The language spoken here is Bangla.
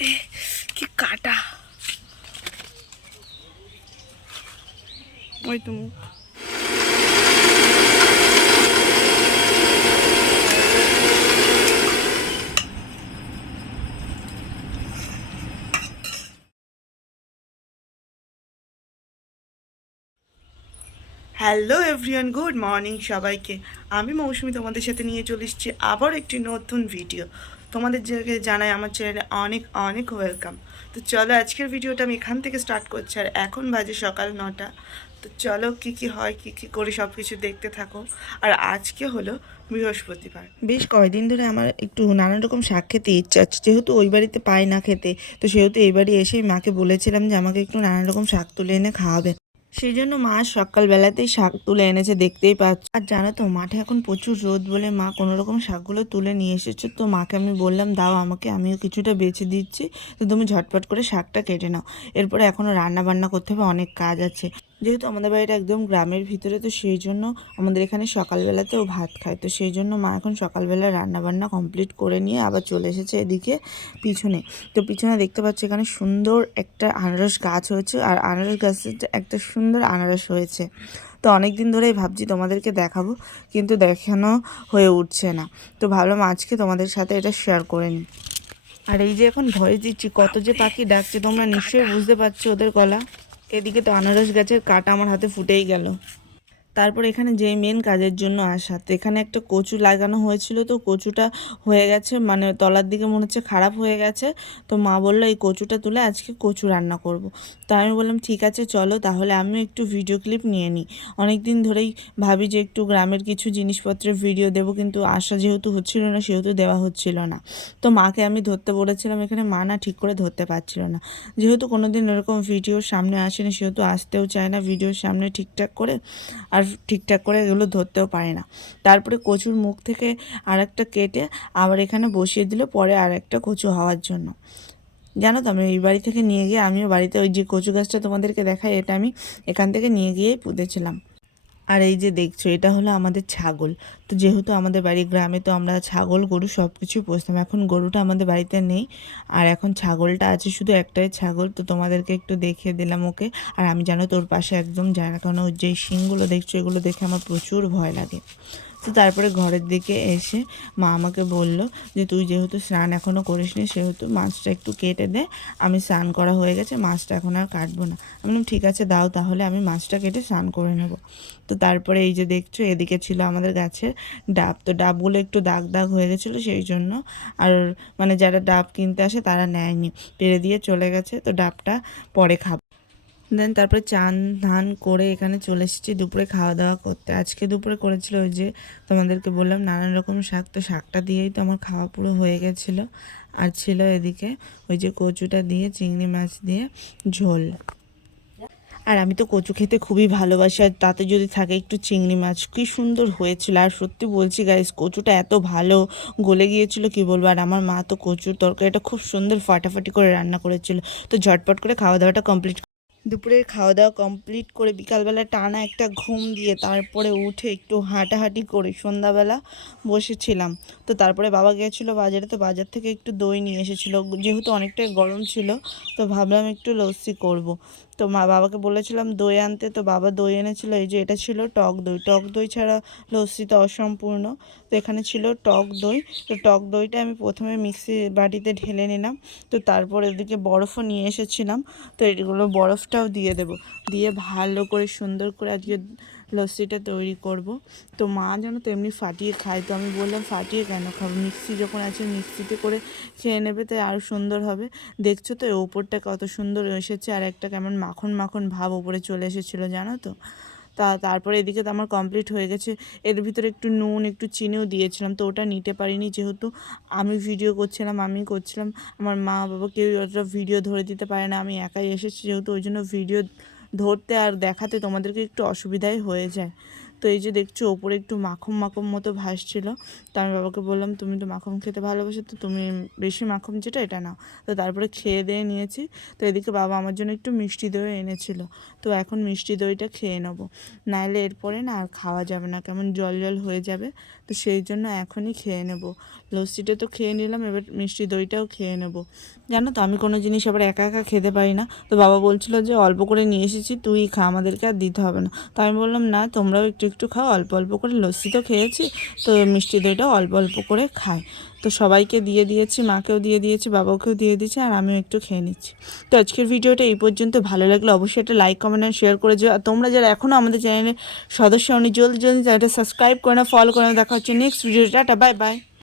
বাবারে কি কাটা। ওই তো মুখ। হ্যালো এভরিওয়ান গুড মর্নিং সবাইকে। আমি মৌসুমি তোমাদের সাথে নিয়ে চলে এসেছি আবার একটি নতুন ভিডিও তোমাদের যে জানাই, আমার চ্যানেলে অনেক অনেক ওয়েলকাম তো চলো আজকের ভিডিওটা আমি এখান থেকে স্টার্ট করছি, আর এখন বাজে সকাল নটা। তো চলো কি কি হয়, কি কি করি সব কিছু দেখতে থাকো। আর আজকে হলো বৃহস্পতিবার। বেশ কয়দিন ধরে আমার একটু নানান রকম শাক খেতে ইচ্ছা আছে, যেহেতু ওই বাড়িতে পাই না খেতে, তো সেহেতু এই বাড়ি এসে মাকে বলেছিলাম যে আমাকে একটু নানান রকম শাক তুলে এনে খাওয়াবে। সেই জন্য মা সকালবেলাতেই শাক তুলে এনেছে, দেখতেই পাচ্ছ। আর জানো তো, মাঠে এখন প্রচুর রোদ বলে মা কোনো রকম শাকগুলো তুলে নিয়ে এসেছে। তো মাকে আমি বললাম, দাও আমাকে, আমিও কিছুটা বেছে দিচ্ছি। তো তুমি ঝটপট করে শাকটা কেটে নাও। এরপরে এখনও রান্না বান্না করতে হবে, অনেক কাজ আছে। যেহেতু আমাদের বাড়িটা একদম গ্রামের ভিতরে, তো সেই জন্য আমাদের এখানে সকালবেলাতেও ভাত খায়। তো সেই জন্য মা এখন সকালবেলা রান্না বান্না কমপ্লিট করে নিয়ে আবার চলে এসেছে এদিকে পিছনে। তো পিছনে দেখতে পাচ্ছি এখানে সুন্দর একটা আনারস গাছ হয়েছে আর আনারস গাছের একটা সুন্দর আনারস হয়েছে। তো অনেক দিন ধরেই ভাবছি তোমাদেরকে দেখাবো, কিন্তু দেখানো হয়ে উঠছে না। তো ভাবলাম আজকে তোমাদের সাথে এটা শেয়ার করে নিই। আর এই যে এখন ভয় দিচ্ছি, কত যে পাখি ডাকছে তোমরা নিশ্চয়ই বুঝতে পারছ ওদের গলা। এদিকে তো আনারস গাছের কাটা আমার হাতে ফুটেই গেল। তারপর এখানে যে মেন কাজের জন্য আসা, তো এখানে একটা কচু লাগানো হয়েছিল, তো কচুটা হয়ে গেছে মানে তলার দিকে মনে হচ্ছে খারাপ হয়ে গেছে, তো মা বলল, এই কচুটা তুলে আজকে কচু রান্না করব। তো আমি বললাম, ঠিক আছে, চলো, তাহলে আমি একটু ভিডিও ক্লিপ নিয়ে নিই। অনেক দিন ধরেই ভাবি যে একটু গ্রামের কিছু জিনিসপত্রের ভিডিও দেব, কিন্তু আশা যেহেতু হচ্ছিল না, সেহেতু দেওয়া হচ্ছিল না। তো মাকে আমি ধরতে বলেছিলাম, এখানে মা না ঠিক করে ধরতে পারছিল না। যেহেতু কোনো দিন এরকম ভিডিওর সামনে আসেনি, সেহেতু আসতেও চায় না ভিডিওর সামনে ঠিকঠাক করে। আর ঠিকঠাক করে এগুলো ধরতেও পারে না। তারপরে কচুর মুখ থেকে আর একটা কেটে আবার এখানে বসিয়ে দিল, পরে আর একটা কচু হওয়ার জন্য। জানো তো, আমি এই বাড়ি থেকে নিয়ে গিয়ে আমিও বাড়িতে ওই যে কচু গাছটা তোমাদেরকে দেখাই, এটা আমি এখান থেকে নিয়ে গিয়েই পুঁতেছিলাম। আর এই যে দেখছ, এটা হলো আমাদের ছাগল। তো যেহেতু আমাদের বাড়ি গ্রামে, তো আমরা ছাগল, গরু সব কিছুই পোষতাম। এখন গরুটা আমাদের বাড়িতে নেই। আর এখন ছাগলটা আছে শুধু একটাই ছাগল, তো তোমাদেরকে একটু দেখিয়ে দিলাম ওকে। আর আমি জানো তোর পাশে একদম যায় না কারণ ওর যে শিংগুলো দেখছ, এগুলো দেখে আমার প্রচুর ভয় লাগে। তো তারপরে ঘরের দিকে এসে মা আমাকে বলল যে, তুই যেহেতু স্নান এখনও করিসনি, সেহেতু মাছটা একটু কেটে দে। আমি স্নান করা হয়ে গেছে, মাছটা এখন আর কাটবো না। আমি ঠিক আছে, দাও, তাহলে আমি মাছটা কেটে স্নান করে নেব। তো তারপরে এই যে দেখছ, এদিকে ছিল আমাদের গাছের ডাব। তো ডাবগুলো একটু দাগ দাগ হয়ে গেছিল, সেই জন্য আর মানে যারা ডাব কিনতে আসে তারা নেয়নি। পেরে দিয়ে চলে গেছে, তো ডাবটা পরে খাব। দেন তারপরে চান, ধান করে এখানে চলে এসেছি দুপুরে খাওয়া দাওয়া করতে। আজকে দুপুরে করেছিল ওই যে তোমাদেরকে বললাম নানান রকম শাক, তো শাকটা দিয়েই তো আমার খাওয়া পুরো হয়ে গেছিল। আর ছিল এদিকে ওই যে কচুটা দিয়ে, চিংড়ি মাছ দিয়ে ঝোল। আর আমি তো কচু খেতে খুবই ভালোবাসি, আর তাতে যদি থাকে একটু চিংড়ি মাছ, কী সুন্দর হয়েছিল। আর সত্যি বলছি গাইস কচুটা এত ভালো গলে গিয়েছিল, কি বলব? আর আমার মা তো কচুর তরকারিটা খুব সুন্দর ফাটাফাটি করে রান্না করেছিল। তো ঝটপট করে খাওয়া দাওয়াটা কমপ্লিট দুপুরের খাওয়া দাওয়া কমপ্লিট করে বিকালবেলা টানা একটা ঘুম দিয়ে তারপরে উঠে একটু হাঁটাহাঁটি করে সন্ধ্যাবেলা বসেছিলাম তো তারপরে বাবা গিয়েছিল বাজারে, তো বাজার থেকে একটু দই নিয়ে এসেছিল যেহেতু অনেকটাই গরম ছিল, তো ভাবলাম একটু লস্যি করব। তো মা বাবাকে বলেছিলাম দই আনতে, তো বাবা দই এনেছিল, এই যে এটা ছিল টক দই। টক দই ছাড়া লস্যিটা অসম্পূর্ণ। তো এখানে ছিল টক দই। তো টক দইটা আমি প্রথমে মিক্সি বাটিতে ঢেলে নিলাম। তো তারপর এদিকে বরফও নিয়ে এসেছিলাম। তো এগুলো বরফটাও দিয়ে দেব। দিয়ে ভালো করে সুন্দর করে আজকে লস্যিটা তৈরি করব। তো মা যেন তো এমনি ফাটিয়ে খায়। তো আমি বললাম, ফাটিয়ে কেন খাব? মিক্সি যখন আছে, মিক্সিতে করে খেয়ে নেবে তাই আরও সুন্দর হবে। দেখছ তো ওপরটা কত সুন্দর এসেছে আর একটা কেমন মাখন মাখন ভাব ওপরে চলে এসেছিল, জানো তো? তা তারপরে এদিকে তো আমার কমপ্লিট হয়ে গেছে। এর ভিতরে একটু নুন, একটু চিনিও দিয়েছিলাম, তো ওটা নিতে পারিনি যেহেতু আমি ভিডিও করছিলাম, আমি করছিলাম। আমার মা বাবা কেউ অতটা ভিডিও ধরে দিতে পারে না, আমি একাই এসেছি যেহেতু, ওই জন্য ভিডিও ধরতে আর দেখাতে তোমাদেরকে একটু অসুবিধাই হয়ে যায়। তো এই যে দেখছ, ওপরে একটু মাখন মাখন মতো ভাসছিল। তো আমি বাবাকে বললাম, তুমি তো মাখন খেতে ভালোবাসো, তো তুমি বেশি মাখন যেটা, এটা নাও। তো তারপরে খেয়ে দিয়ে নিয়েছি। তো এদিকে বাবা আমার জন্য একটু মিষ্টি দই এনেছিল। তো এখন মিষ্টি দইটা খেয়ে নেব। নাহলে এরপরে না আর খাওয়া যাবে না, কেমন জল জল হয়ে যাবে। তো সেই জন্য এখনই খেয়ে নেব। লস্যিটা তো খেয়ে নিলাম, এবার মিষ্টি দইটাও খেয়ে নেব। জানো তো, আমি কোনো জিনিস আবার একা একা খেতে পারি না। তো বাবা বলছিল যে, অল্প করে নিয়ে এসেছি, তুই খা, আমাদেরকে আর দিতে হবে না। তো আমি বললাম, না, তোমরাও একটু একটু খাও, অল্প অল্প করে লস্যি তো খেয়েছি, তো মিষ্টি দইটাও অল্প অল্প করে খাই। তো সবাইকে দিয়ে দিয়েছি, মাকেও দিয়ে দিয়েছি, বাবাকেও দিয়ে দিয়েছি, আর আমিও একটু খেয়ে নিচ্ছি। তো আজকের ভিডিওটা এই পর্যন্ত, ভালো লাগলে অবশ্যই একটা লাইক কমেন্ট আর শেয়ার করে যাও আর তোমরা যারা এখনও আমাদের চ্যানেলের সদস্য অনেক জলদি জলদি চ্যানেলটা সাবস্ক্রাইব করে না ফলো করে না দেখা হচ্ছে next video tata bye bye